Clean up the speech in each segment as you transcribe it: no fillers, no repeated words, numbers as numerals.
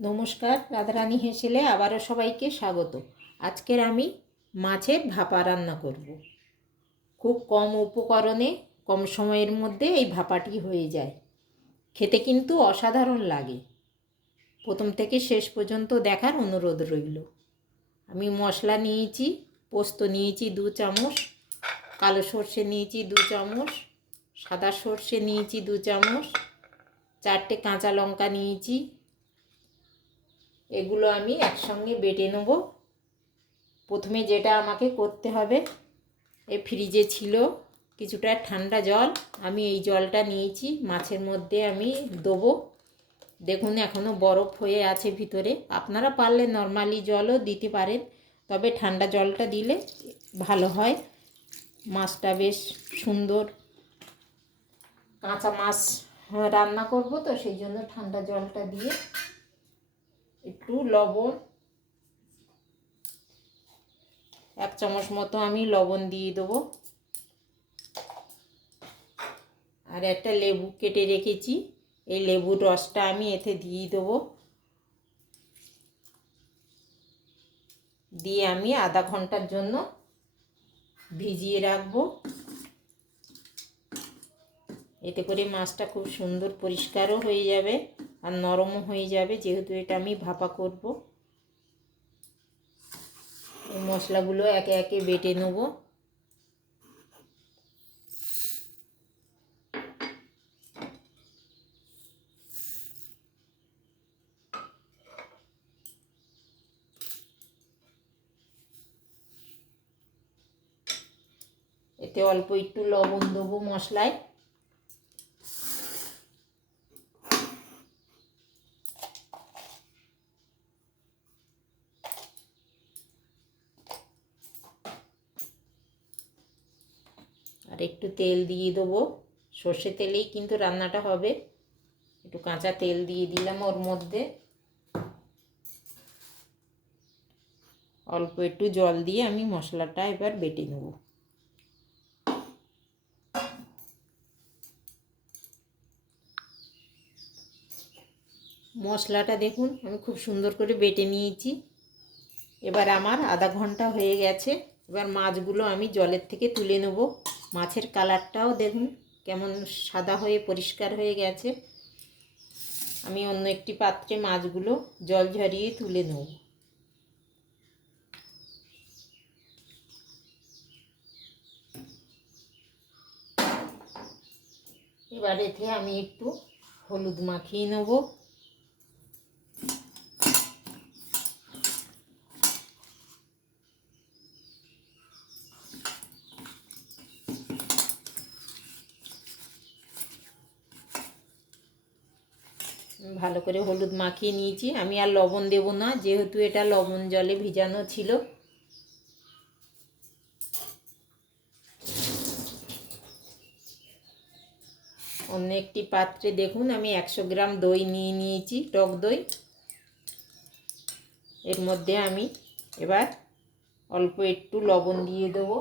নমস্কার, রাধারানী হেসেলে আবারও সবাইকে স্বাগত। আজকের আমি মাছের ভাপা রান্না করব। খুব কম উপকরণে কম সময়ের মধ্যে এই ভাপাটি হয়ে যায়। খেতে কিন্তু অসাধারণ লাগে। প্রথম থেকে শেষ পর্যন্ত দেখার অনুরোধ রইল। আমি মশলা নিয়েছি, পোস্ত নিয়েছি 2 চামচ, কালো সর্ষে নিয়েছি 2 চামচ, সাদা সর্ষে নিয়েছি 2 চামচ, 4টে কাঁচা লঙ্কা নিয়েছি। এগুলো আমি একসঙ্গে বেটে নেব। প্রথমে যেটা আমাকে করতে হবে, এই ফ্রিজে ছিল কিছুটা ঠান্ডা জল, আমি এই জলটা নিয়েছি, মাছের মধ্যে আমি দেবো। দেখুন এখনও বরফ হয়ে আছে ভিতরে। আপনারা পারলে নর্মালি জলও দিতে পারেন, তবে ঠান্ডা জলটা দিলে ভালো হয়। মাছটা বেশ সুন্দর, কাঁচা মাছ রান্না করব তো সেই জন্য ঠান্ডা জলটা দিয়ে একটু লবণ, 1 চামচ মতো আমি লবণ দিয়ে দেবো। আর একটা লেবু কেটে রেখেছি, এই লেবুর রসটা আমি এতে দিয়ে দেবো। দিয়ে আমি আধা ঘন্টার জন্য ভিজিয়ে রাখবো। এতে করে মাছটা খুব সুন্দর পরিষ্কারও হয়ে যাবে আর নরমও হয়ে যাবে, যেহেতু এটা আমি ভাপা করব। এই মশলাগুলো একে একে বেটে নেব। এতে অল্প একটু লবণ দেবো মশলায়। আর একটু তেল দিয়ে দেবো, সর্ষে তেলেই কিন্তু রান্নাটা হবে। একটু কাঁচা তেল দিয়ে দিলাম ওর মধ্যে। অল্প একটু জল দিয়ে আমি মশলাটা এবার বেটে নেব। মশলাটা দেখুন আমি খুব সুন্দর করে বেটে নিয়েছি। এবার আমার আধা ঘন্টা হয়ে গেছে। এবার মাছগুলো আমি জলের থেকে তুলে নেব। মাছের কালারটাও দেখুন কেমন সাদা হয়ে পরিষ্কার হয়ে গেছে। আমি অন্য একটি পাত্রে মাছগুলো জল ঝরিয়ে তুলে নেব। এবার এতে আমি একটু হলুদ মাখিয়ে নেব। ভালো করে হলুদ মাখিয়ে নিয়েছি। আমি আর লবণ দেব না, যেহেতু এটা লবণ জলে ভিজানো ছিল। অন্য একটি পাত্রে দেখুন আমি 100 গ্রাম দই নিয়ে নিয়েছি, টক দই। এর মধ্যে আমি এবার অল্প একটু লবণ দিয়ে দেবো।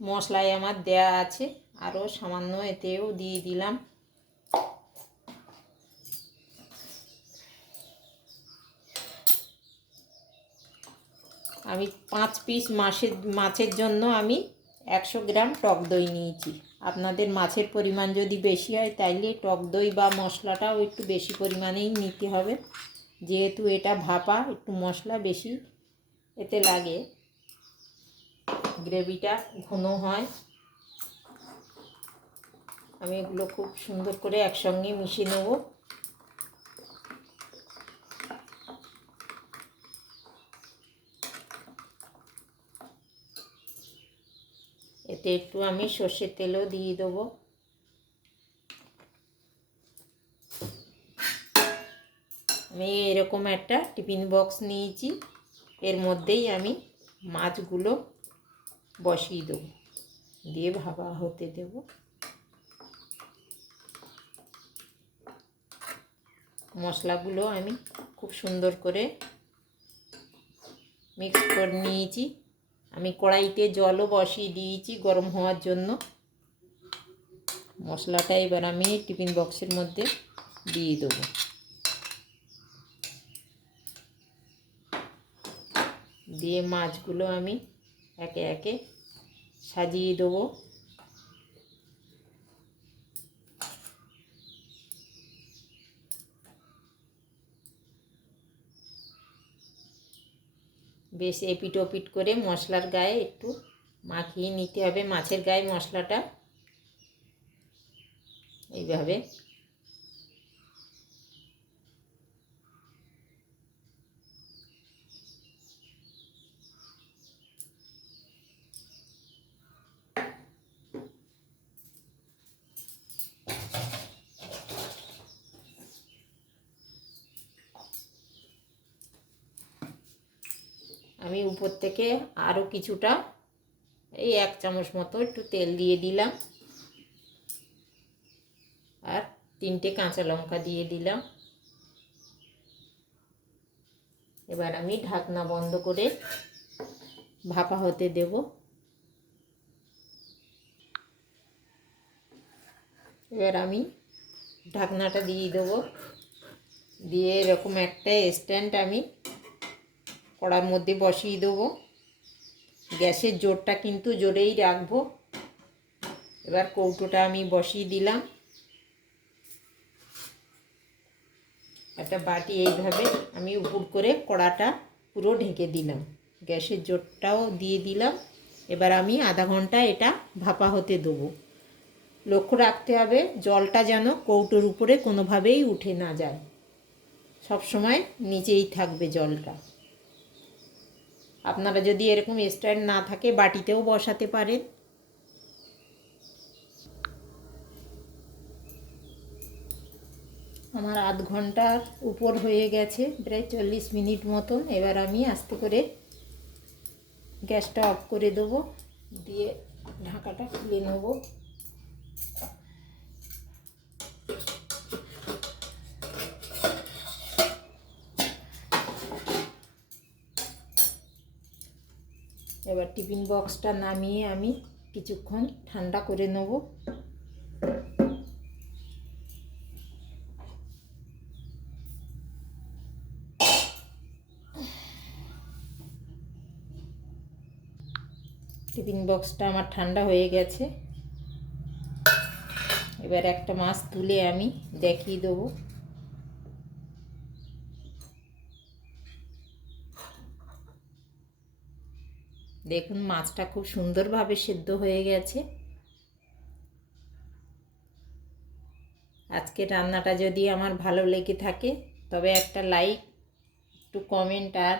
মশলায় আমার দেয়া আছে, আরও সামান্য এতেও দিয়ে দিলাম। আমি 5 পিস মাছের জন্য আমি 100 গ্রাম টক দই নিয়েছি। আপনাদের মাছের পরিমাণ যদি বেশি হয় তাইলে টক দই বা মশলাটাও একটু বেশি পরিমাণেই নিতে হবে, যেহেতু এটা ভাপা একটু মশলা বেশি এতে লাগে, গ্রেভিটা ঘন হয়। আমি এগুলো খুব সুন্দর করে একসঙ্গে মিশিয়ে নেব। এতে একটু আমি সর্ষের তেলও দিয়ে দেবো। আমি এরকম একটা টিফিন বক্স নিয়েছি, এর মধ্যেই আমি মাছগুলো বসিয়ে দেবো, দিয়ে ভাপা হতে দেব। মশলাগুলো আমি খুব সুন্দর করে মিক্স করে নিয়েছি। আমি কড়াইতে জলও বসিয়ে দিয়েছি গরম হওয়ার জন্য। মশলাটা এবার আমি টিফিন বক্সের মধ্যে দিয়ে দেবো। দিয়ে মাছগুলো আমি একে একে সাজিয়ে দেবো। বেশ এপিট ওপিট করে মশলার গায়ে একটু মাখিয়ে নিতে হবে, মাছের গায়ে মশলাটা এইভাবে। আমি উপর থেকে আরও কিছুটা এই 1 চামচ মতো একটু তেল দিয়ে দিলাম, আর 3টে কাঁচা লঙ্কা দিয়ে দিলাম। এবার আমি ঢাকনা বন্ধ করে ভাপা হতে দেব। এবার আমি ঢাকনাটা দিয়ে দেবো, দিয়ে এরকম একটা স্ট্যান্ড আমি কড়ার মধ্যে বসিয়ে দেবো। গ্যাসের জোরটা কিন্তু জোরেই রাখবো। এবার কৌটোটা আমি বসিয়ে দিলাম, একটা বাটি এইভাবে আমি উপর করে কড়াটা পুরো ঢেকে দিলাম, গ্যাসের জোরটাও দিয়ে দিলাম। এবার আমি আধা ঘন্টা এটা ভাপা হতে দেবো। লক্ষ্য রাখতে হবে জলটা যেন কৌটোর উপরে কোনোভাবেই উঠে না যায়, সব সময় নিচেই থাকবে জলটা। আপনারা যদি এরকম স্ট্যান্ড না থাকে বাটিতেও বসাতে পারেন। আমার আধ ঘন্টার উপর হয়ে গেছে, প্রায় 40 মিনিট মতন। এবার আমি আস্তে করে গ্যাসটা অফ করে দেবো, দিয়ে ঢাকাটা খুলে নেব। এবার টিফিন বক্সটা নামিয়ে আমি কিছুক্ষণ ঠান্ডা করে নেব। টিফিন বক্সটা আমার ঠান্ডা হয়ে গেছে। এবার একটা মাছ তুলে আমি দেখিয়ে দেবো। দেখুন মাছটা খুব সুন্দরভাবে সেদ্ধ হয়ে গেছে। আজকের রান্নাটা যদি আমার ভালো লেগে থাকে তবে একটা লাইক, একটু কমেন্ট আর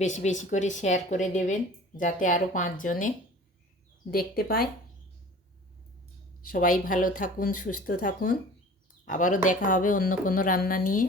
বেশি বেশি করে শেয়ার করে দেবেন, যাতে আরও 5 জনে দেখতে পায়। সবাই ভালো থাকুন, সুস্থ থাকুন। আবারও দেখা হবে অন্য কোনো রান্না নিয়ে।